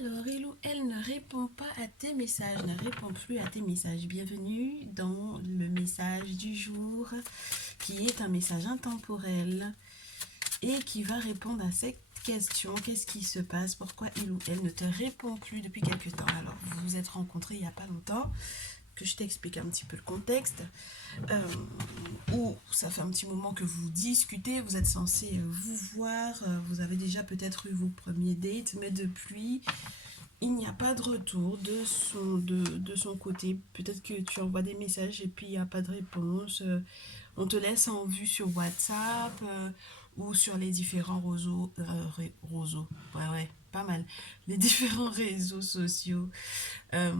Alors, il ou elle ne répond pas à tes messages, ne répond plus à tes messages. Bienvenue dans le message du jour, qui est un message intemporel et qui va répondre à cette question. Qu'est-ce qui se passe? Pourquoi il ou elle ne te répond plus depuis quelque temps? Alors, vous vous êtes rencontrés il n'y a pas longtemps, que je t'explique un petit peu le contexte. Ou ça fait un petit moment que vous discutez, vous êtes censé vous voir, vous avez déjà peut-être eu vos premiers dates, mais depuis, il n'y a pas de retour de son côté. Peut-être que tu envoies des messages et puis il n'y a pas de réponse. On te laisse en vue sur WhatsApp ou sur les différents ouais, pas mal. Les différents réseaux sociaux. euh,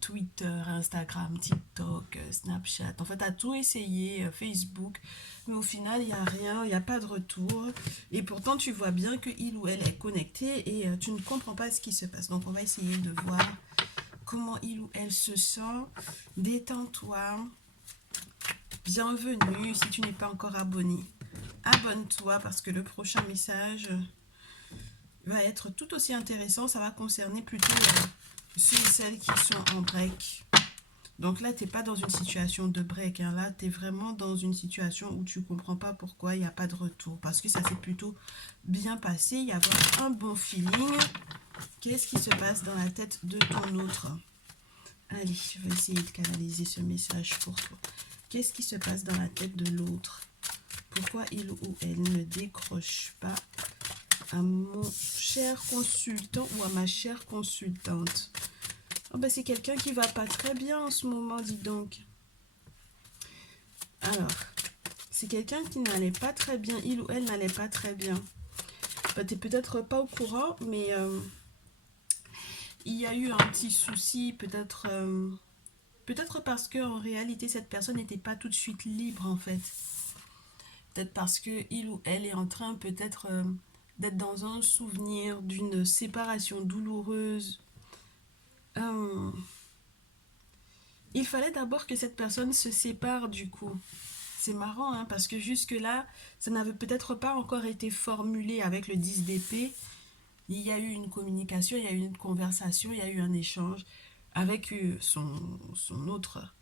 Twitter, Instagram, TikTok, Snapchat. En fait, tu as tout essayé, Facebook, mais au final, il n'y a rien, il n'y a pas de retour. Et pourtant, tu vois bien que il ou elle est connecté et tu ne comprends pas ce qui se passe. Donc, on va essayer de voir comment il ou elle se sent. Détends-toi. Bienvenue si tu n'es pas encore abonné. Abonne-toi parce que le prochain message va être tout aussi intéressant. Ça va concerner plutôt ceux et celles qui sont en break. Donc là, tu n'es pas dans une situation de break. Hein. Là, tu es vraiment dans une situation où tu ne comprends pas pourquoi il n'y a pas de retour. Parce que ça s'est plutôt bien passé. Il y avait un bon feeling. Qu'est-ce qui se passe dans la tête de ton autre? Allez, je vais essayer de canaliser ce message pour toi. Qu'est-ce qui se passe dans la tête de l'autre? Pourquoi il ou elle ne décroche pas à mon cher consultant ou à ma chère consultante? Oh ben c'est quelqu'un qui va pas très bien en ce moment, dis donc. Alors, c'est quelqu'un qui n'allait pas très bien, il ou elle n'allait pas très bien. Ben, t'es peut-être pas au courant, mais il y a eu un petit souci, peut-être parce que en réalité cette personne n'était pas tout de suite libre en fait. Peut-être parce que il ou elle est en train peut-être d'être dans un souvenir d'une séparation douloureuse. Euh, il fallait d'abord que cette personne se sépare du coup. C'est marrant, hein, parce que jusque-là, ça n'avait peut-être pas encore été formulé avec le 10 d'épée. Il y a eu une communication, il y a eu une conversation, il y a eu un échange avec son autre,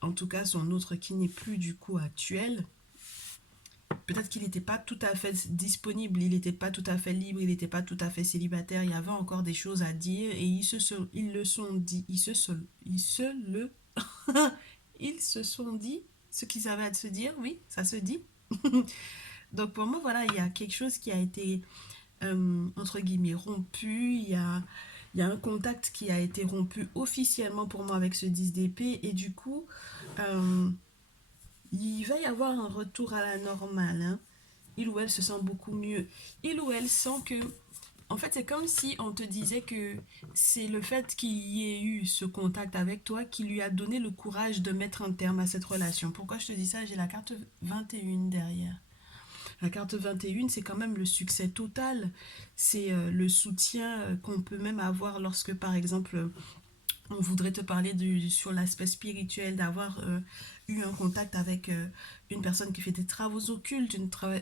en tout cas son autre qui n'est plus du coup actuel. Peut-être qu'il n'était pas tout à fait disponible, il n'était pas tout à fait libre, il n'était pas tout à fait célibataire, il y avait encore des choses à dire et ils le sont dit, ils se sont dit ce qu'ils avaient à se dire, oui, ça se dit. Donc pour moi, voilà, il y a quelque chose qui a été, entre guillemets, rompu, il y a un contact qui a été rompu officiellement pour moi avec ce 10 d'épée et du coup, euh, il va y avoir un retour à la normale. Hein. Il ou elle se sent beaucoup mieux. Il ou elle sent que, en fait, c'est comme si on te disait que c'est le fait qu'il y ait eu ce contact avec toi qui lui a donné le courage de mettre un terme à cette relation. Pourquoi je te dis ça? J'ai la carte 21 derrière. La carte 21, c'est quand même le succès total. C'est le soutien qu'on peut même avoir lorsque, par exemple, on voudrait te parler sur l'aspect spirituel, d'avoir eu un contact avec une personne qui fait des travaux occultes,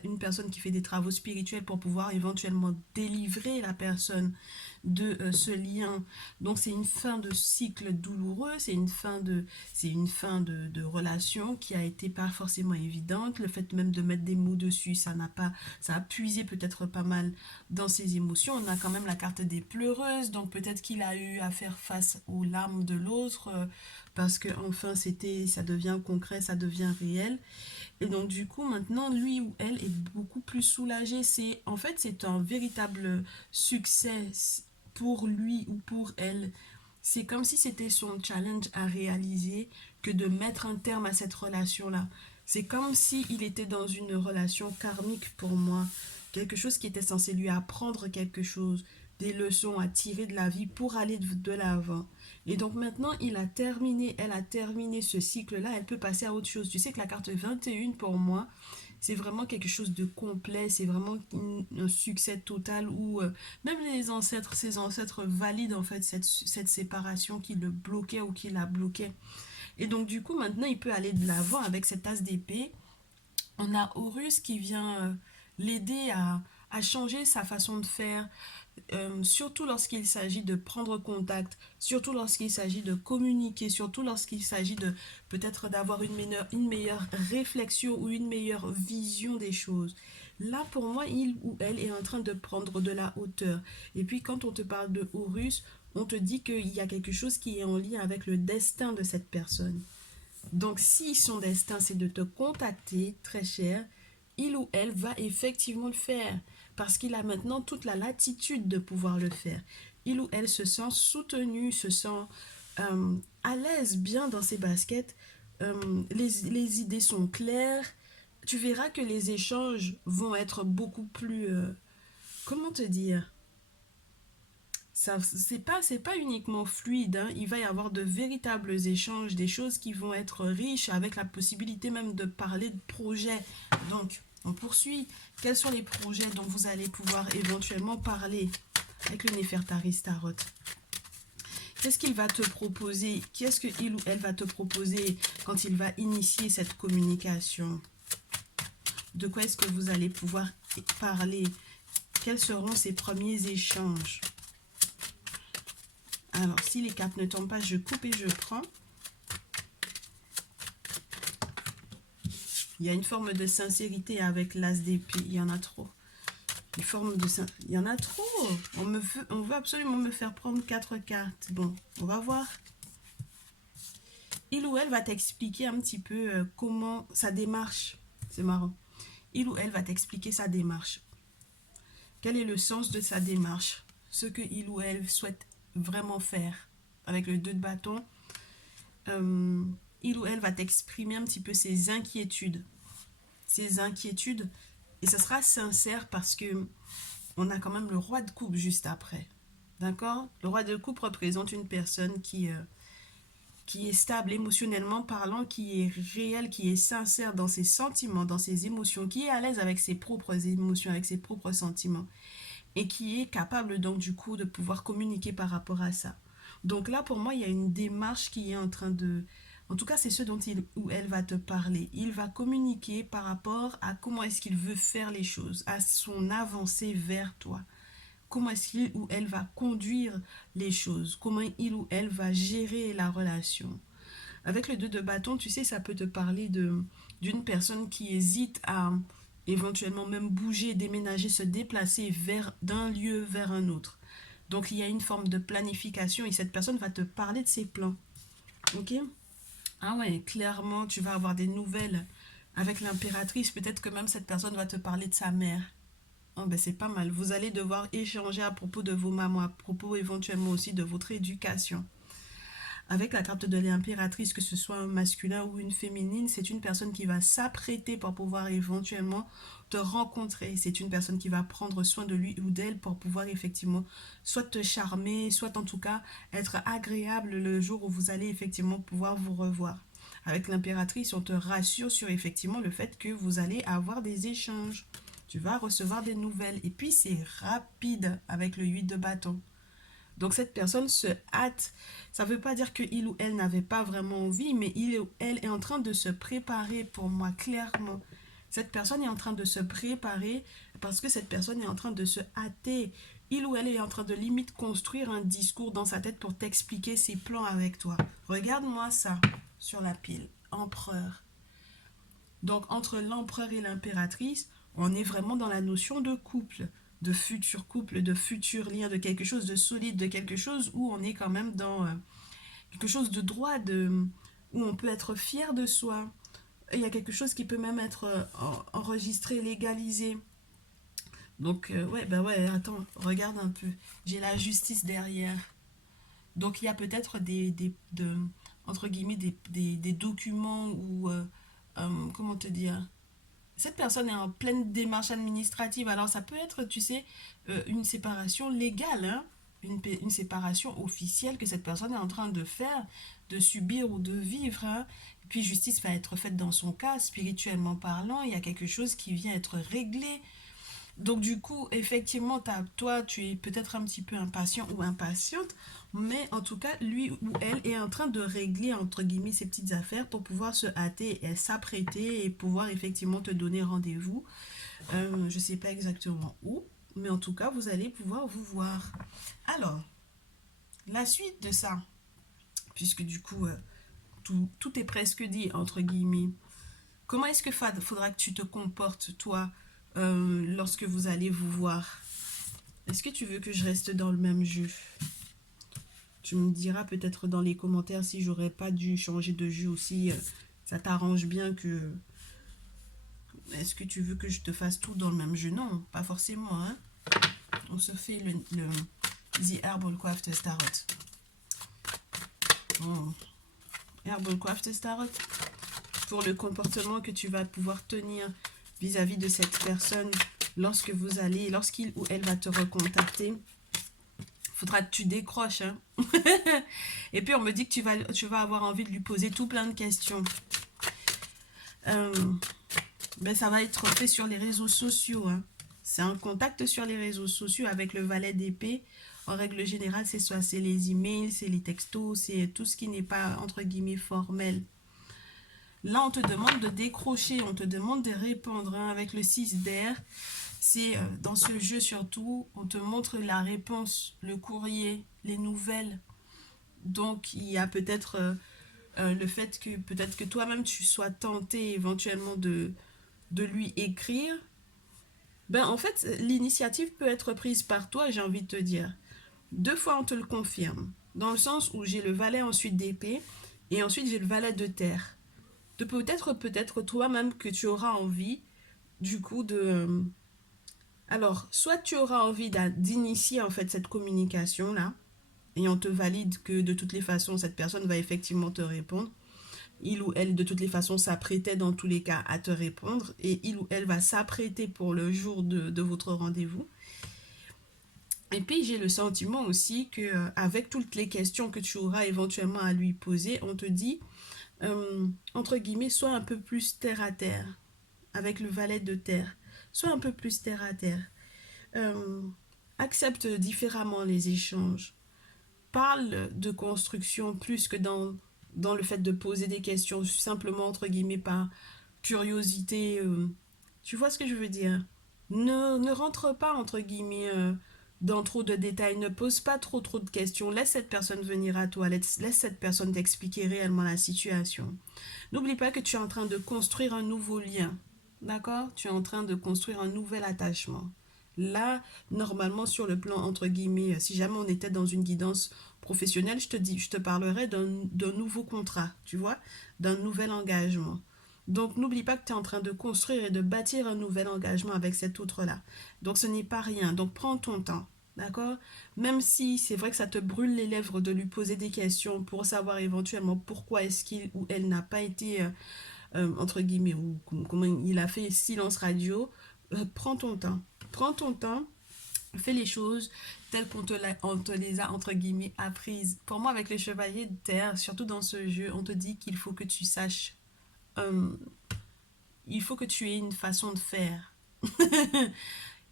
une personne qui fait des travaux spirituels pour pouvoir éventuellement délivrer la personne de ce lien. Donc c'est une fin de cycle douloureux, c'est une fin de relation qui a été pas forcément évidente. Le fait même de mettre des mots dessus, ça a puisé peut-être pas mal dans ses émotions. On a quand même la carte des pleureuses, donc peut-être qu'il a eu à faire face aux larmes de l'autre, parce que enfin ça devient concret, ça devient réel. Et donc du coup maintenant lui ou elle est beaucoup plus soulagé. C'est un véritable succès pour lui ou pour elle. C'est comme si c'était son challenge à réaliser que de mettre un terme à cette relation-là. C'est comme s'il était dans une relation karmique pour moi. Quelque chose qui était censé lui apprendre quelque chose, des leçons à tirer de la vie pour aller de l'avant. Et donc maintenant, elle a terminé ce cycle-là, elle peut passer à autre chose. Tu sais que la carte 21 pour moi, c'est vraiment quelque chose de complet, c'est vraiment un succès total où même ses ancêtres valident en fait cette séparation qui le bloquait ou qui la bloquait. Et donc du coup maintenant il peut aller de l'avant avec cette as d'épée. On a Horus qui vient l'aider à changer sa façon de faire, surtout lorsqu'il s'agit de prendre contact, surtout lorsqu'il s'agit de communiquer, surtout lorsqu'il s'agit de peut-être d'avoir une meilleure réflexion ou une meilleure vision des choses. Là, pour moi, il ou elle est en train de prendre de la hauteur. Et puis, quand on te parle de Horus, on te dit qu'il y a quelque chose qui est en lien avec le destin de cette personne. Donc, si son destin, c'est de te contacter, très cher, il ou elle va effectivement le faire parce qu'il a maintenant toute la latitude de pouvoir le faire. Il ou elle se sent soutenu, se sent à l'aise, bien dans ses baskets. Les idées sont claires. Tu verras que les échanges vont être beaucoup plus... comment te dire, ça c'est pas uniquement fluide, hein. Il va y avoir de véritables échanges, des choses qui vont être riches avec la possibilité même de parler de projets. Donc on poursuit. Quels sont les projets dont vous allez pouvoir éventuellement parler avec le Néfertari Tarot? Qu'est-ce qu'il va te proposer? Qu'est-ce que il ou elle va te proposer quand il va initier cette communication? De quoi est-ce que vous allez pouvoir parler? Quels seront ces premiers échanges? Alors, si les cartes ne tombent pas, je coupe et je prends. Il y a une forme de sincérité avec l'as d'épée. Il y en a trop. Une forme de il y en a trop. On veut absolument me faire prendre 4 cartes. Bon, on va voir. Il ou elle va t'expliquer un petit peu comment sa démarche. C'est marrant. Il ou elle va t'expliquer sa démarche. Quel est le sens de sa démarche? Ce que il ou elle souhaite vraiment faire. Avec le 2 de bâton, il ou elle va t'exprimer un petit peu ses inquiétudes. Ses inquiétudes. Et ce sera sincère parce que on a quand même le roi de coupe juste après. D'accord? Le roi de coupe représente une personne qui est stable émotionnellement parlant, qui est réelle, qui est sincère dans ses sentiments, dans ses émotions, qui est à l'aise avec ses propres émotions, avec ses propres sentiments, et qui est capable donc du coup de pouvoir communiquer par rapport à ça. Donc là, pour moi, il y a une démarche qui est en train de... En tout cas, c'est ce dont il ou elle va te parler. Il va communiquer par rapport à comment est-ce qu'il veut faire les choses, à son avancée vers toi. Comment est-ce qu'il ou elle va conduire les choses, comment il ou elle va gérer la relation. Avec le 2 de bâton, tu sais, ça peut te parler d'une personne qui hésite à éventuellement même bouger, déménager, se déplacer d'un lieu vers un autre. Donc il y a une forme de planification et cette personne va te parler de ses plans. Ok? Ah ouais, clairement, tu vas avoir des nouvelles avec l'impératrice. Peut-être que même cette personne va te parler de sa mère. Oh, ben c'est pas mal. Vous allez devoir échanger à propos de vos mamans, à propos éventuellement aussi de votre éducation. Avec la carte de l'impératrice, que ce soit un masculin ou une féminine, c'est une personne qui va s'apprêter pour pouvoir éventuellement te rencontrer. C'est une personne qui va prendre soin de lui ou d'elle pour pouvoir effectivement soit te charmer, soit en tout cas être agréable le jour où vous allez effectivement pouvoir vous revoir. Avec l'impératrice, on te rassure sur effectivement le fait que vous allez avoir des échanges. Tu vas recevoir des nouvelles. Et puis c'est rapide avec le 8 de bâton. Donc cette personne se hâte. Ça ne veut pas dire qu'il ou elle n'avait pas vraiment envie, mais il ou elle est en train de se préparer pour moi, clairement. Cette personne est en train de se préparer parce que cette personne est en train de se hâter. Il ou elle est en train de limite construire un discours dans sa tête pour t'expliquer ses plans avec toi. Regarde-moi ça sur la pile. Empereur. Donc entre l'empereur et l'impératrice, on est vraiment dans la notion de couple, de futur lien, de quelque chose de solide, de quelque chose où on est quand même dans quelque chose de droit, où on peut être fier de soi. Il y a quelque chose qui peut même être enregistré, légalisé. Donc ouais, bah ouais, attends, regarde un peu. J'ai la justice derrière. Donc il y a peut-être entre guillemets, des documents ou comment te dire, cette personne est en pleine démarche administrative. Alors ça peut être, tu sais, une séparation légale, hein, une séparation officielle que cette personne est en train de faire, de subir ou de vivre. Hein. Et puis justice va être faite dans son cas, spirituellement parlant. Il y a quelque chose qui vient être réglé. Donc du coup, effectivement, toi, tu es peut-être un petit peu impatient ou impatiente, mais en tout cas, lui ou elle est en train de régler, entre guillemets, ses petites affaires pour pouvoir se hâter et s'apprêter et pouvoir effectivement te donner rendez-vous. Je ne sais pas exactement où, Mais en tout cas, vous allez pouvoir vous voir. Alors, la suite de ça, puisque du coup, tout est presque dit, entre guillemets. Comment est-ce que faudra que tu te comportes, toi, lorsque vous allez vous voir? Est-ce que tu veux que je reste dans le même jus? Tu me diras peut-être dans les commentaires si j'aurais pas dû changer de jus aussi. Ça t'arrange bien que... Est-ce que tu veux que je te fasse tout dans le même jus? Non, pas forcément, hein. On se fait le The Herbal Craft Starot. Bon. Herbal Craft Starot. Pour le comportement que tu vas pouvoir tenir vis-à-vis de cette personne lorsqu'il ou elle va te recontacter. Faudra que tu décroches, hein. Et puis on me dit que tu vas avoir envie de lui poser tout plein de questions. Ben ça va être fait sur les réseaux sociaux, hein. C'est un contact sur les réseaux sociaux avec le valet d'épée. En règle générale, c'est les emails, c'est les textos, c'est tout ce qui n'est pas entre guillemets formel. Là, on te demande de décrocher, on te demande de répondre, hein, avec le 6 d'air. C'est dans ce jeu surtout, on te montre la réponse, le courrier, les nouvelles. Donc, il y a peut-être le fait que peut-être que toi-même tu sois tenté éventuellement de lui écrire. Ben, en fait, l'initiative peut être prise par toi, j'ai envie de te dire. 2 fois, on te le confirme. Dans le sens où j'ai le valet ensuite d'épée et ensuite j'ai le valet de terre. De peut-être toi-même que tu auras envie du coup de... Alors, soit tu auras envie d'initier en fait cette communication-là et on te valide que de toutes les façons, cette personne va effectivement te répondre. Il ou elle, de toutes les façons, s'apprêtait dans tous les cas à te répondre et il ou elle va s'apprêter pour le jour de votre rendez-vous. Et puis, j'ai le sentiment aussi que avec toutes les questions que tu auras éventuellement à lui poser, on te dit, entre guillemets, sois un peu plus terre à terre avec le valet de terre. Sois un peu plus terre à terre. Euh, Accepte différemment les échanges. Parle de construction plus que dans le fait de poser des questions simplement entre guillemets par curiosité. Tu vois ce que je veux dire? Ne rentre pas entre guillemets dans trop de détails, ne pose pas trop de questions, laisse cette personne venir à toi, laisse cette personne t'expliquer réellement la situation. N'oublie pas que tu es en train de construire un nouveau lien, d'accord? Tu es en train de construire un nouvel attachement. Là, normalement, sur le plan, entre guillemets, si jamais on était dans une guidance professionnelle, je te parlerais d'un nouveau contrat, tu vois, d'un nouvel engagement. Donc, n'oublie pas que tu es en train de construire et de bâtir un nouvel engagement avec cet autre-là. Donc, ce n'est pas rien. Donc, prends ton temps, d'accord? Même si c'est vrai que ça te brûle les lèvres de lui poser des questions pour savoir éventuellement pourquoi est-ce qu'il ou elle n'a pas été, entre guillemets, ou comment il a fait silence radio, prends ton temps. Prends ton temps, fais les choses telles on te les a, entre guillemets, apprises. Pour moi, avec les chevaliers de terre, surtout dans ce jeu, on te dit qu'il faut que tu saches, euh, il faut que tu aies une façon de faire.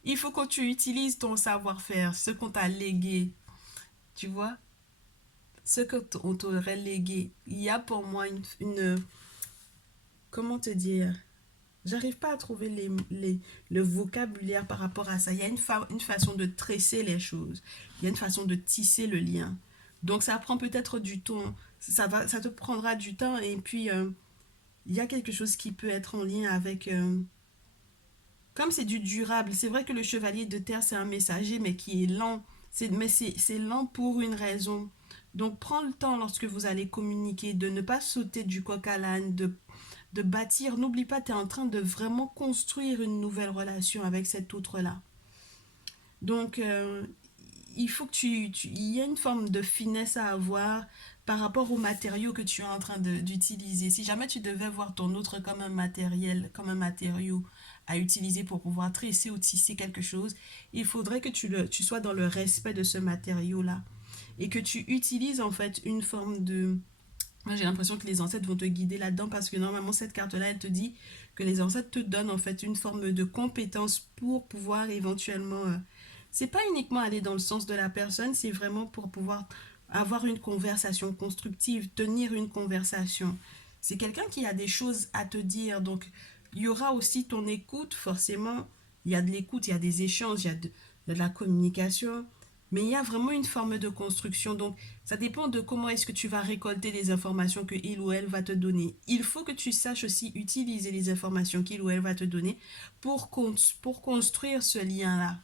Il faut que tu utilises ton savoir-faire, ce qu'on t'a légué, tu vois, ce qu'on t'aurait légué. Il y a pour moi comment te dire, j'arrive pas à trouver le vocabulaire par rapport à ça. Il y a une façon de tresser les choses. Il y a une façon de tisser le lien. Donc ça prend peut-être du temps. Ça te prendra du temps. Et puis, il y a quelque chose qui peut être en lien avec... comme c'est du durable, c'est vrai que le chevalier de terre, c'est un messager, mais qui est lent. Mais c'est lent pour une raison. Donc prends le temps lorsque vous allez communiquer de ne pas sauter du coq à l'âne, de bâtir. N'oublie pas, tu es en train de vraiment construire une nouvelle relation avec cet autre-là. Donc, il faut que il y a une forme de finesse à avoir par rapport aux matériaux que tu es en train d'utiliser. Si jamais tu devais voir ton autre comme un matériel, comme un matériau à utiliser pour pouvoir tresser ou tisser quelque chose, il faudrait que tu sois dans le respect de ce matériau-là et que tu utilises en fait une forme de... Moi, j'ai l'impression que les ancêtres vont te guider là-dedans parce que normalement, cette carte-là, elle te dit que les ancêtres te donnent en fait une forme de compétence pour pouvoir éventuellement... c'est pas uniquement aller dans le sens de la personne, c'est vraiment pour pouvoir avoir une conversation constructive, tenir une conversation. C'est quelqu'un qui a des choses à te dire, donc il y aura aussi ton écoute, forcément. Il y a de l'écoute, il y a des échanges, il y a de la communication, mais il y a vraiment une forme de construction. Donc, ça dépend de comment est-ce que tu vas récolter les informations que il ou elle va te donner. Il faut que tu saches aussi utiliser les informations qu'il ou elle va te donner pour construire ce lien-là.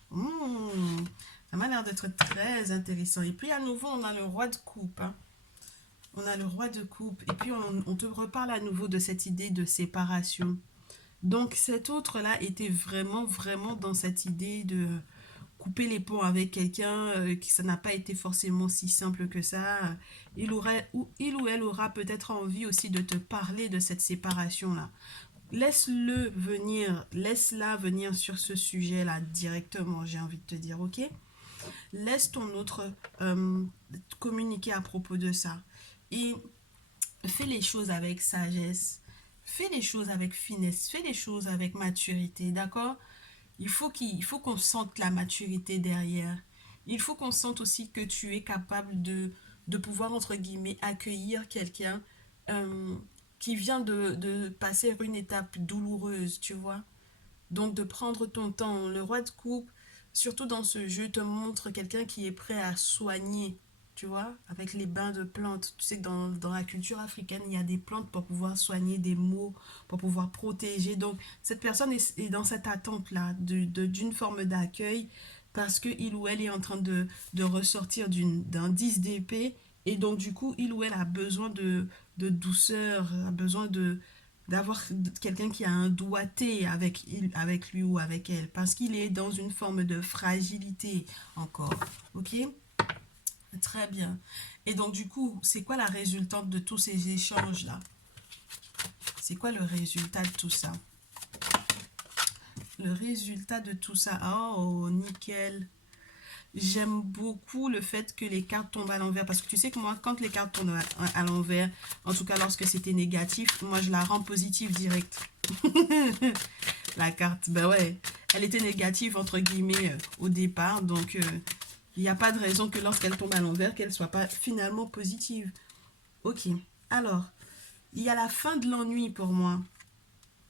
Ça m'a l'air d'être très intéressant. Et puis, à nouveau, on a le roi de coupe, hein. On a le roi de coupe. Et puis, on te reparle à nouveau de cette idée de séparation. Donc, cet autre-là était vraiment, vraiment dans cette idée de couper les ponts avec quelqu'un, qui ça n'a pas été forcément si simple que ça. Il ou elle aura peut-être envie aussi de te parler de cette séparation-là. Laisse-la venir sur ce sujet-là directement, j'ai envie de te dire, ok? Laisse ton autre communiquer à propos de ça. Et fais les choses avec sagesse. Fais les choses avec finesse. Fais les choses avec maturité, d'accord? Il faut qu'on sente la maturité derrière. Il faut qu'on sente aussi que tu es capable de pouvoir, entre guillemets, accueillir quelqu'un euh, qui vient de passer une étape douloureuse, tu vois. Donc de prendre ton temps. Le roi de coupe, surtout dans ce jeu, te montre quelqu'un qui est prêt à soigner, tu vois, avec les bains de plantes. Tu sais que dans la culture africaine, il y a des plantes pour pouvoir soigner des maux, pour pouvoir protéger. Donc cette personne est dans cette attente-là d'une forme d'accueil parce que il ou elle est en train de ressortir d'un 10 d'épée. Et donc du coup, il ou elle a besoin de douceur, a besoin d'avoir quelqu'un qui a un doigté avec lui ou avec elle, parce qu'il est dans une forme de fragilité encore. Ok? Très bien. Et donc, du coup, c'est quoi la résultante de tous ces échanges-là? C'est quoi le résultat de tout ça? Le résultat de tout ça, oh, nickel. J'aime beaucoup le fait que les cartes tombent à l'envers, parce que tu sais que moi, quand les cartes tombent à l'envers, en tout cas lorsque c'était négatif, moi je la rends positive direct. La carte, ben ouais, elle était négative entre guillemets au départ, donc il n'y a pas de raison que lorsqu'elle tombe à l'envers, qu'elle soit pas finalement positive. Ok, alors, il y a la fin de l'ennui pour moi,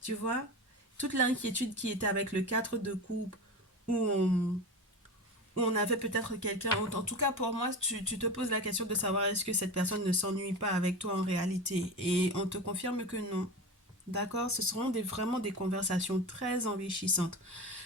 tu vois, toute l'inquiétude qui était avec le 4 de coupe, où on avait peut-être quelqu'un, en tout cas pour moi, tu te poses la question de savoir est-ce que cette personne ne s'ennuie pas avec toi en réalité, et on te confirme que non. D'accord? Ce seront vraiment des conversations très enrichissantes.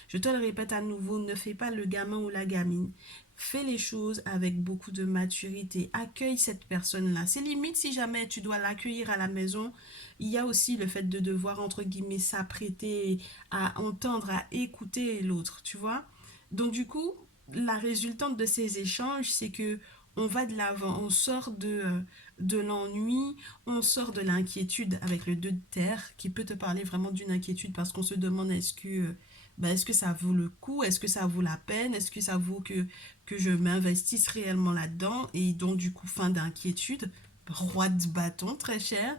Je te le répète à nouveau, ne fais pas le gamin ou la gamine. Fais les choses avec beaucoup de maturité. Accueille cette personne-là. C'est limite si jamais tu dois l'accueillir à la maison. Il y a aussi le fait de devoir, entre guillemets, s'apprêter à entendre, à écouter l'autre, tu vois? Donc du coup, la résultante de ces échanges, c'est que on va de l'avant, on sort de l'ennui, on sort de l'inquiétude avec le 2 de terre qui peut te parler vraiment d'une inquiétude parce qu'on se demande est-ce que ça vaut le coup, est-ce que ça vaut la peine, est-ce que ça vaut que je m'investisse réellement là-dedans, et donc du coup fin d'inquiétude, roi de bâton très cher,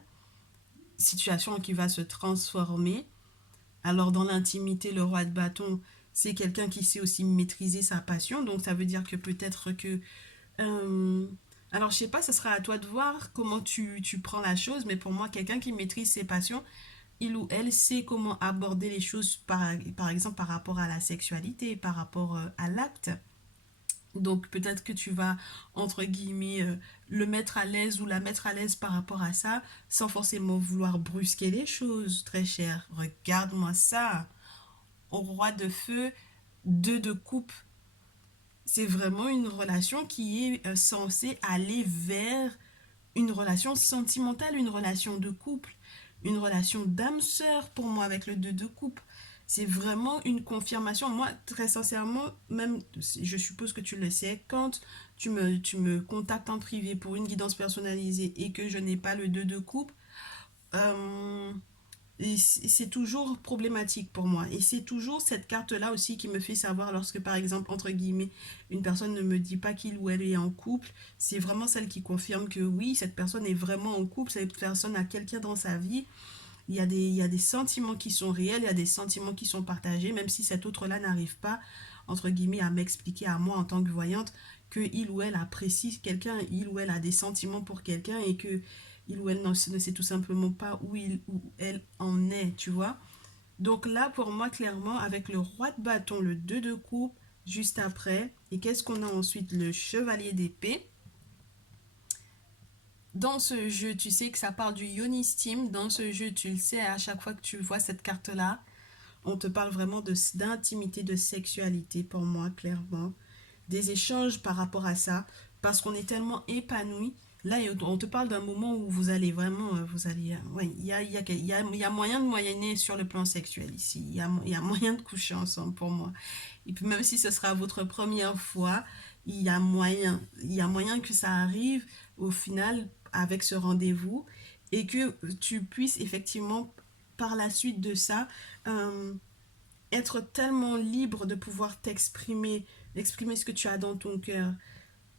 situation qui va se transformer. Alors dans l'intimité, le roi de bâton, c'est quelqu'un qui sait aussi maîtriser sa passion, donc ça veut dire que peut-être que euh, alors, je sais pas, ce sera à toi de voir comment tu prends la chose, mais pour moi, quelqu'un qui maîtrise ses passions, il ou elle sait comment aborder les choses, par exemple, par rapport à la sexualité, par rapport à l'acte. Donc, peut-être que tu vas, entre guillemets, le mettre à l'aise ou la mettre à l'aise par rapport à ça, sans forcément vouloir brusquer les choses, très cher. Regarde-moi ça. Au roi de feu, deux de coupe, c'est vraiment une relation qui est censée aller vers une relation sentimentale, une relation de couple, une relation d'âme sœur pour moi avec le 2 de coupe. C'est vraiment une confirmation. Moi, très sincèrement, même, je suppose que tu le sais, quand tu me contactes en privé pour une guidance personnalisée et que je n'ai pas le 2 de coupe, euh, et c'est toujours problématique pour moi. Et c'est toujours cette carte-là aussi qui me fait savoir lorsque, par exemple, entre guillemets, une personne ne me dit pas qu'il ou elle est en couple. C'est vraiment celle qui confirme que oui, cette personne est vraiment en couple, cette personne a quelqu'un dans sa vie. Il y a des sentiments qui sont réels, il y a des sentiments qui sont partagés, même si cet autre-là n'arrive pas, entre guillemets, à m'expliquer à moi en tant que voyante que il ou elle apprécie quelqu'un, il ou elle a des sentiments pour quelqu'un et que il ou elle ne sait tout simplement pas où il ou elle en est, tu vois. Donc là, pour moi, clairement, avec le roi de bâton, le 2 de coupe, juste après. Et qu'est-ce qu'on a ensuite? Le chevalier d'épée. Dans ce jeu, tu sais que ça parle du Yonistim. Dans ce jeu, tu le sais, à chaque fois que tu vois cette carte-là, on te parle vraiment d'intimité, de sexualité pour moi, clairement. Des échanges par rapport à ça, parce qu'on est tellement épanoui. Là, on te parle d'un moment où vous allez vraiment, vous allez, ouais, il y a moyen de moyenner sur le plan sexuel ici. Il y a moyen de coucher ensemble pour moi. Et puis même si ce sera votre première fois, il y a moyen que ça arrive au final avec ce rendez-vous et que tu puisses effectivement par la suite de ça euh, être tellement libre de pouvoir exprimer ce que tu as dans ton cœur.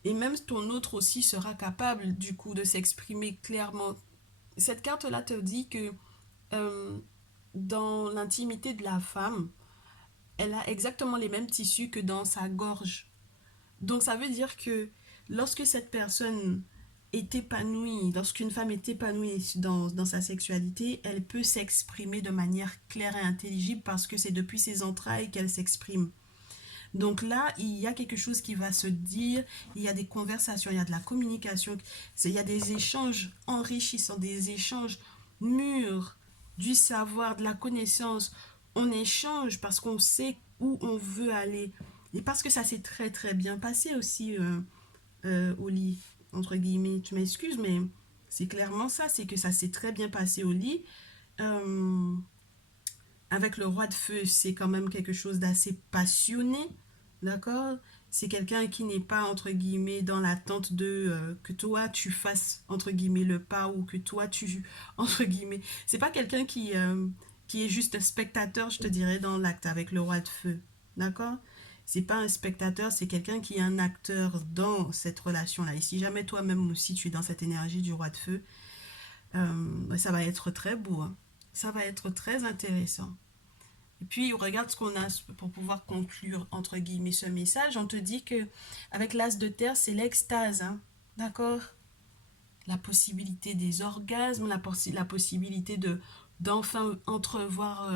Et même ton autre aussi sera capable du coup de s'exprimer clairement. Cette carte-là te dit que euh, dans l'intimité de la femme, elle a exactement les mêmes tissus que dans sa gorge. Donc ça veut dire que lorsque cette personne est épanouie, lorsqu'une femme est épanouie dans sa sexualité, elle peut s'exprimer de manière claire et intelligible parce que c'est depuis ses entrailles qu'elle s'exprime. Donc là, il y a quelque chose qui va se dire, il y a des conversations, il y a de la communication, il y a des échanges enrichissants, des échanges mûrs, du savoir, de la connaissance. On échange parce qu'on sait où on veut aller. Et parce que ça s'est très très bien passé aussi au lit, entre guillemets. Tu m'excuses, mais c'est clairement ça, c'est que ça s'est très bien passé au lit. Euh, avec le roi de feu, c'est quand même quelque chose d'assez passionné, d'accord? C'est quelqu'un qui n'est pas, entre guillemets, dans l'attente de que toi, tu fasses, entre guillemets, le pas ou que toi, tu, entre guillemets. C'est pas quelqu'un qui est juste spectateur, je te dirais, dans l'acte avec le roi de feu, d'accord? C'est pas un spectateur, c'est quelqu'un qui est un acteur dans cette relation-là. Et si jamais toi-même aussi tu es dans cette énergie du roi de feu, ça va être très beau, hein. Ça va être très intéressant. Et puis, regarde ce qu'on a pour pouvoir conclure, entre guillemets, ce message. On te dit que avec l'as de terre, c'est l'extase, hein. D'accord? La possibilité des orgasmes, la possibilité d'enfin entrevoir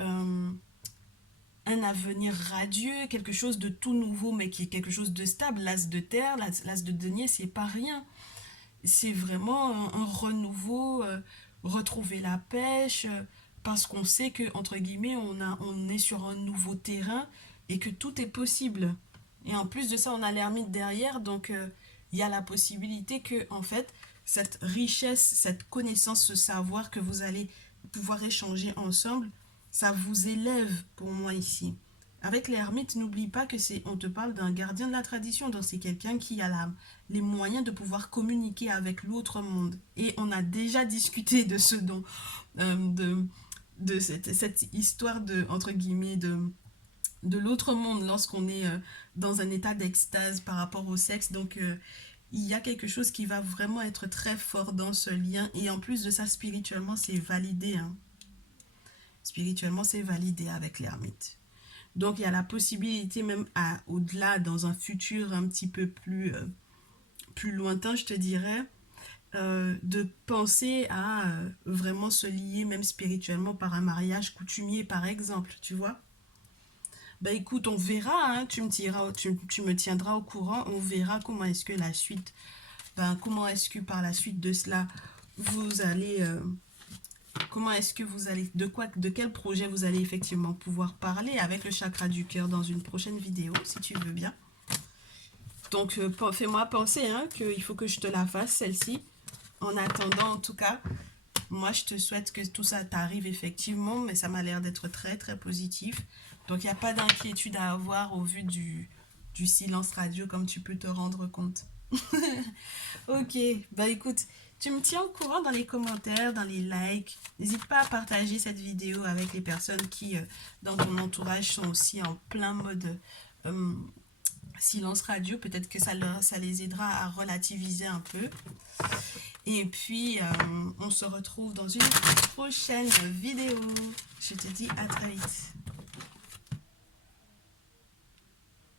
euh, un avenir radieux, quelque chose de tout nouveau, mais qui est quelque chose de stable. L'as de terre, l'as de denier, c'est pas rien. C'est vraiment un renouveau, retrouver la pêche, parce qu'on sait que, entre guillemets, on est sur un nouveau terrain et que tout est possible. Et en plus de ça, on a l'ermite derrière, donc il y a la possibilité que, en fait, cette richesse, cette connaissance, ce savoir que vous allez pouvoir échanger ensemble, ça vous élève pour moi ici. Avec l'ermite, n'oublie pas que on te parle d'un gardien de la tradition, donc c'est quelqu'un qui a les moyens de pouvoir communiquer avec l'autre monde. Et on a déjà discuté de ce dont, de cette histoire de, entre guillemets, de l'autre monde lorsqu'on est dans un état d'extase par rapport au sexe. Donc, il y a quelque chose qui va vraiment être très fort dans ce lien. Et en plus de ça, spirituellement, c'est validé, hein. Spirituellement, c'est validé avec l'ermite. Donc, il y a la possibilité même au-delà, dans un futur un petit peu plus lointain, je te dirais, de penser à vraiment se lier même spirituellement par un mariage coutumier, par exemple, tu vois. Bah écoute, on verra, hein, tu me tiendras au courant, on verra comment est-ce que la suite, comment est-ce que par la suite de cela, vous allez, comment est-ce que vous allez, de quel projet vous allez effectivement pouvoir parler avec le chakra du cœur dans une prochaine vidéo, si tu veux bien. Donc, fais-moi penser hein, qu'il faut que je te la fasse, celle-ci. En attendant, en tout cas, moi, je te souhaite que tout ça t'arrive effectivement, mais ça m'a l'air d'être très, très positif. Donc, il n'y a pas d'inquiétude à avoir au vu du silence radio, comme tu peux te rendre compte. Ok, bah écoute, tu me tiens au courant dans les commentaires, dans les likes. N'hésite pas à partager cette vidéo avec les personnes qui, dans ton entourage, sont aussi en plein mode silence radio. Peut-être que ça les aidera à relativiser un peu. Et puis, on se retrouve dans une prochaine vidéo. Je te dis à très vite.